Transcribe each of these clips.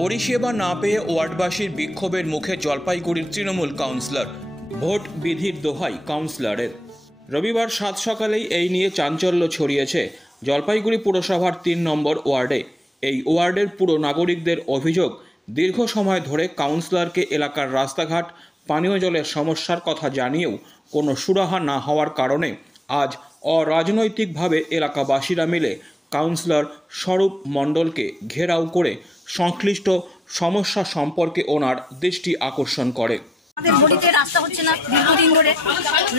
পরিষেবা না পেয়ে ওয়ার্ডবাসীর বিক্ষোভের মুখে জলপাইগুড়ির তৃণমূল কাউন্সিলর। ভোট বিধির দোহাই কাউন্সিলরের। রবিবার সাত সকালেই এই নিয়ে চাঞ্চল্য ছড়িয়েছে জলপাইগুড়ি পুরসভার ৩ নম্বর ওয়ার্ডে। এই ওয়ার্ডের পুরো নাগরিকদের অভিযোগ, দীর্ঘ সময় ধরে কাউন্সিলরকে এলাকার রাস্তাঘাট, পানীয় জলের সমস্যার কথা জানিয়েও কোনো সুরাহা না হওয়ার কারণে আজ অরাজনৈতিকভাবে এলাকাবাসীরা মিলে কাউন্সিলর স্বরূপ মণ্ডলকে ঘেরাও করে সংশ্লিষ্ট সমস্যা সম্পর্কে ওনার দৃষ্টি আকর্ষণ করে। আমাদের গলিতে রাস্তা হচ্ছে না দীর্ঘদিন ধরে,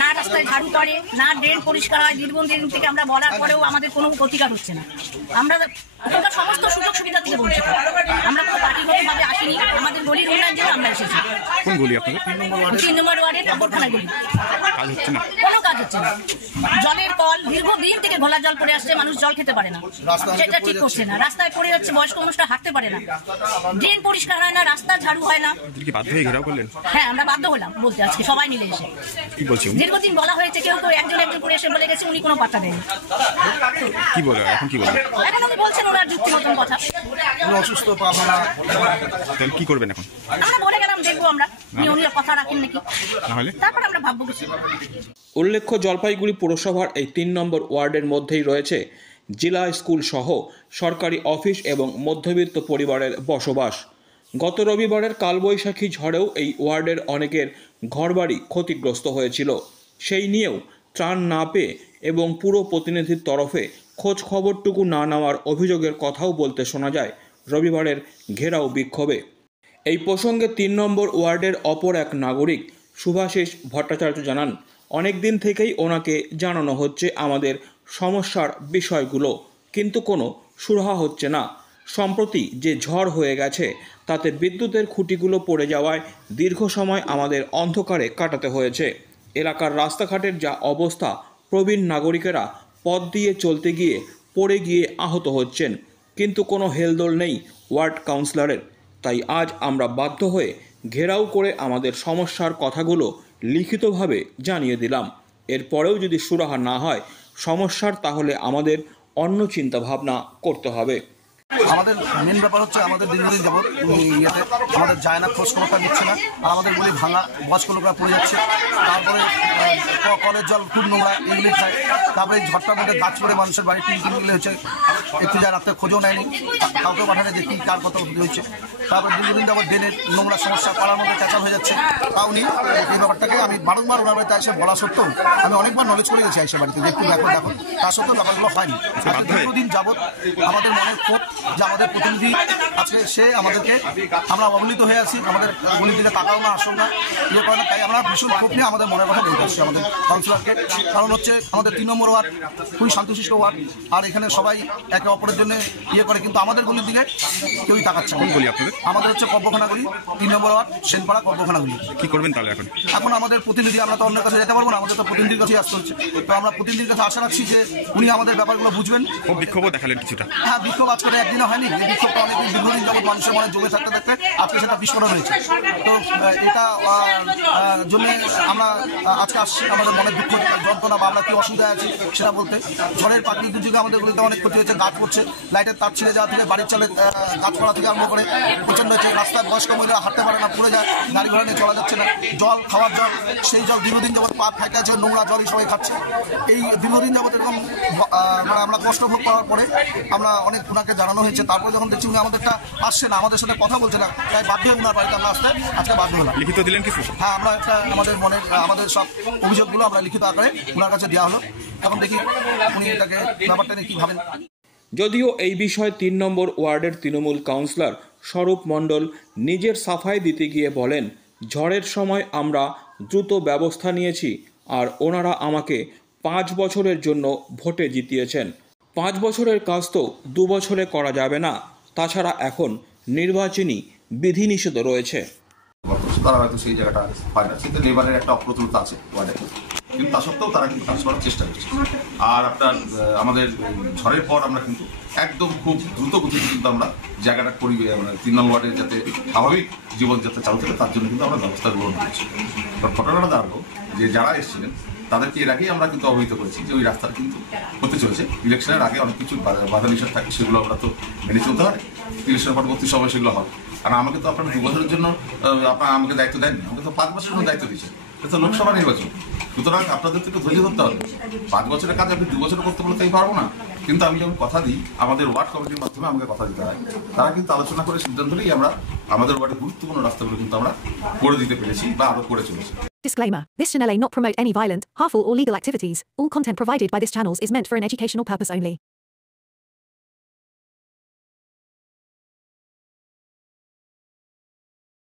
না রাস্তায় ঝাড়ু পড়ে, না ড্রেন পরিষ্কার হয়। দীর্ঘদিন থেকে আমরা বলার পরেও আমাদের কোনো প্রতিকার হচ্ছে না। আমরা ওখানকার সমস্ত সুযোগ সুবিধা থেকে বঞ্চিত। আমরা কোনো পার্টিগতভাবে আসিনি, আমাদের গলির উন্নয়নের জন্য আমরা এসেছি। কোন গলি আপনাদের? ৩ নম্বর ওয়ার্ডের ঠাকুরখানা গলি। কাজ হচ্ছে না, কোনো কাজ হচ্ছে না। জলের কল দীর্ঘদিন থেকে ঘোলা জল পড়ে আসছে, মানুষ জল খেতে পারে না, সেটা ঠিক করছে না। রাস্তায় পড়ে যাচ্ছে, বয়স্ক মানুষটা হাঁটতে পারে না, ড্রেন পরিষ্কার হয় না, রাস্তা ঝাড়ু হয় না। বাধ্য হয়ে ঘেরাও করলেন? হ্যাঁ, আমরা বাধ্য হলাম বলতে, আজকে সবাই মিলে এসে। কি বলছেন? দীর্ঘদিন বলা হয়েছে, কেউ কেউ একজন করে এসে বলে গেছে, উনি কোনো পাত্তা দেয়নি। কি বলে এখন? কি বলে এখন উনি বলছেন ওনার যুক্তি মতন কথা। অসুস্থ পাবো না, তাহলে কি করবেন এখন? আমরা বলে গেলাম, দেখবো আমরা উনি কথা রাখেন নাকি, নাহলে তারপর আমরা ভাববো কিছু। উল্লেখ্য, জলপাইগুড়ি পুরসভার এই ৩ নম্বর ওয়ার্ডের মধ্যেই রয়েছে জেলা স্কুল সহ সরকারি অফিস এবং মধ্যবিত্ত পরিবারের বসবাস। গত রবিবারের কালবৈশাখী ঝড়েও এই ওয়ার্ডের অনেকের ঘরবাড়ি ক্ষতিগ্রস্ত হয়েছিল। সেই নিয়েও ত্রাণ না পেয়ে এবং পুরো প্রতিনিধির তরফে খোঁজ খবরটুকু না নেওয়ার অভিযোগের কথাও বলতে শোনা যায় রবিবারের ঘেরাও বিক্ষোভে। এই প্রসঙ্গে ৩ নম্বর ওয়ার্ডের অপর এক নাগরিক শুভাশিস ভট্টাচার্য জানান, অনেক দিন থেকেই ওনাকে জানানো হচ্ছে আমাদের সমস্যার বিষয়গুলো, কিন্তু কোনো সুরাহা হচ্ছে না। সম্প্রতি যে ঝড় হয়ে গেছে তাতে বিদ্যুতের খুঁটিগুলো পড়ে যাওয়ায় দীর্ঘ সময় আমাদের অন্ধকারে কাটাতে হয়েছে। এলাকার রাস্তাঘাটের যা অবস্থা, প্রবীণ নাগরিকেরা পথ দিয়ে চলতে গিয়ে পড়ে গিয়ে আহত হচ্ছেন, কিন্তু কোনো হেলদোল নেই ওয়ার্ড কাউন্সিলরের। তাই আজ আমরা বাধ্য হয়ে ঘেরাও করে আমাদের সমস্যার কথাগুলো লিখিতভাবে জানিয়ে দিলাম। এরপরেও যদি সুরাহা না হয় সমস্যার, তাহলে আমাদের অন্য চিন্তাভাবনা করতে হবে। আমাদের মেন ব্যাপার হচ্ছে আমাদের দীর্ঘদিন যাবৎ ইয়েতে আমাদের যায় না, খোঁজ খবরটা নিচ্ছে না, আর আমাদের গুলি ভাঙা, বয়স্ক লোকরা পড়ে যাচ্ছে। তারপরে কলের জল খুব নোংরা, এগুলি খায়। তারপরে এই ঝড়টার মধ্যে গাছ পড়ে মানুষের বাড়ি টিন মিলে হচ্ছে, একটু যায় রাত্রে খোঁজও নেয়নি, কাউকে পাঠানে দেখি কার কত হয়েছে। তারপর দীর্ঘদিন যাবৎ ড্রেনের নোংরা সমস্যা, পাড়ার মধ্যে ক্যাচা হয়ে যাচ্ছে। তা উনি এই ব্যাপারটাকে আমি বারংবার ওনার বাড়িতে এসে বলা সত্ত্বেও, আমি অনেকবার নলেজ করে গেছি এসে বাড়িতে, যে একটু দেখো তা সত্ত্বেও ব্যাপারগুলো হয়নি। দীর্ঘদিন যাবৎ আমাদের মনের ক্ষোভ যে আমাদের প্রতিনিধি আজকে সে আমাদেরকে, আমরা অবহেলিত হয়ে আছি, আমাদের গলির দিকে তাকাও না, আসো না, ইয়ে করে না। তাই আমরা ভীষণ ক্ষোভ নিয়ে আমাদের মনের কথা বলতে আসছি আমাদের কাউন্সিলরকে। কারণ হচ্ছে আমাদের 3 নম্বর ওয়ার্ড খুবই শান্তশিষ্ট ওয়ার্ড, আর এখানে সবাই একে অপরের জন্য ইয়ে করে, কিন্তু আমাদের গলির দিকে কেউই তাকাচ্ছে না। আমাদের হচ্ছে কব্বখানা গলি, 3 নম্বর ওয়ার্ড, সেনপাড়া কব্বখানা গলি। কি করবেন তাহলে এখন? এখন আমাদের প্রতিনিধি, আমরা তো অন্যের কাছে যেতে পারবো না, আমাদের তো প্রতিনিধির কাছেই আসতে হচ্ছে। তো আমরা প্রতিনিধির কাছে আশা রাখছি যে উনি আমাদের ব্যাপারগুলো বুঝবেন। ও বিক্ষোভও দেখালেন কিছুটা? হ্যাঁ, বিক্ষোভ আজকে একদিনও হয়নি, এই বিক্ষোভটা অনেক দীর্ঘদিন যাবত মানুষের মনে জমে থাকতে থাকতে আজকে সেটা বিস্ফোরণ হয়েছে। তো এটা জন্য আমরা আজকে আসছি আমাদের মনে দুঃখ যন্ত্রণা বা আমরা কি অসুবিধায় আছি সেটা বলতে। ঝড়ের প্রাকৃতিক দুর্যোগে আমাদের গুলিতে অনেক ক্ষতি হয়েছে, গাছ পড়ছে, লাইটের তার ছিঁড়ে যাওয়া থেকে বাড়ির চালে গাছ পড়া থেকে আরম্ভ করে প্রচণ্ড হচ্ছে। রাস্তায় বয়স্ক মহিলা হাঁটতে পারে না, পড়ে যায়, গাড়ি ঘোড়া নিয়ে চলা যাচ্ছে না। জল, খাওয়ার জল, সেই জল দীর্ঘদিন যাবত পা ফেটে আছে, নোংরা জলই সবাই খাচ্ছে। এই দীর্ঘদিন যাবত এরকম আমরা কষ্ট ভোগ করার পরে আমরা অনেক ওনাকে জানানো হয়েছে। তারপরে যখন দেখছি উনি আমাদেরটা আসছে না, আমাদের সাথে কথা বলছে না, তাই বাধ্য হয়ে ওনার বাড়িতে আমরা আসতে আজকে বাধ্য হলাম। লিখিত দিলেন কিছু? হ্যাঁ, আমরা একটা আমাদের সব অভিযোগগুলো আমরা লিখিত আকারে ওনার কাছে দেওয়া হলো। এখন দেখি উনি এটাকে ব্যাপারটা নিয়ে কি ভাবেন। যদিও এই বিষয়ে 3 নম্বর ওয়ার্ডের তৃণমূল কাউন্সিলর স্বরূপ মণ্ডল নিজের সাফাই দিতে গিয়ে বলেন, ঝড়ের সময় আমরা দ্রুত ব্যবস্থা নিয়েছি, আর ওনারা আমাকে 5 বছরের জন্য ভোটে জিতিয়েছেন। 5 বছরের কাজ তো 2 বছরে করা যাবে না। তাছাড়া এখন নির্বাচনী বিধিনিষেধ রয়েছে। তারা হয়তো সেই জায়গাটা হয় না, কিন্তু লেবারের একটা অপ্রতুলতা আছে ওয়ার্ডে, কিন্তু তা সত্ত্বেও তারা কিন্তু কাজ করার চেষ্টা করছে। আর আপনার আমাদের ঝড়ের পর আমরা কিন্তু একদম খুব দ্রুত গতিতে কিন্তু আমরা জায়গাটা আমরা 3 নম্বর ওয়ার্ডে যাতে স্বাভাবিক জীবন যাতে চালু থাকে তার জন্য কিন্তু আমরা ব্যবস্থা গ্রহণ করছি। ঘটনাটা দাঁড়ালো যে যারা এসেছিলেন তাদেরকে এর আগেই আমরা কিন্তু অবহিত করেছি যে ওই রাস্তাটা কিন্তু হতে চলেছে। ইলেকশনের আগে অনেক কিছু বাধা নিষেধ থাকে, সেগুলো আমরা তো মেনে চলতে হয়। ইলেকশনের পরবর্তী সময় সেগুলো হবে। আর আমাকে তো আপনারা 2 বছরের জন্য আপনারা আমাকে দায়িত্ব দেননি, আমাকে তো 5 বছরের জন্য দায়িত্ব দিয়েছেন। এটা তো লোকসভা নির্বাচন, সুতরাং আপনাদের থেকে ধৈর্য ধরতে হবে। 5 বছরের কাজ আপনি 2 বছরে করতে বলতে আমি পারবো না, কিন্তু আমি যখন কথা দিই আমাদের ওয়ার্ড কমিটির মাধ্যমে আমাকে কথা দিতে হয়। তারা কিন্তু আলোচনা করে সিদ্ধান্ত নিয়েই আমরা আমাদের ওয়ার্ডের গুরুত্বপূর্ণ রাস্তাগুলো কিন্তু আমরা করে দিতে পেরেছি বা আরো করে চলেছি। Disclaimer. This channel may not promote any violent, harmful or legal activities. All content provided by this channel is meant for an educational purpose only.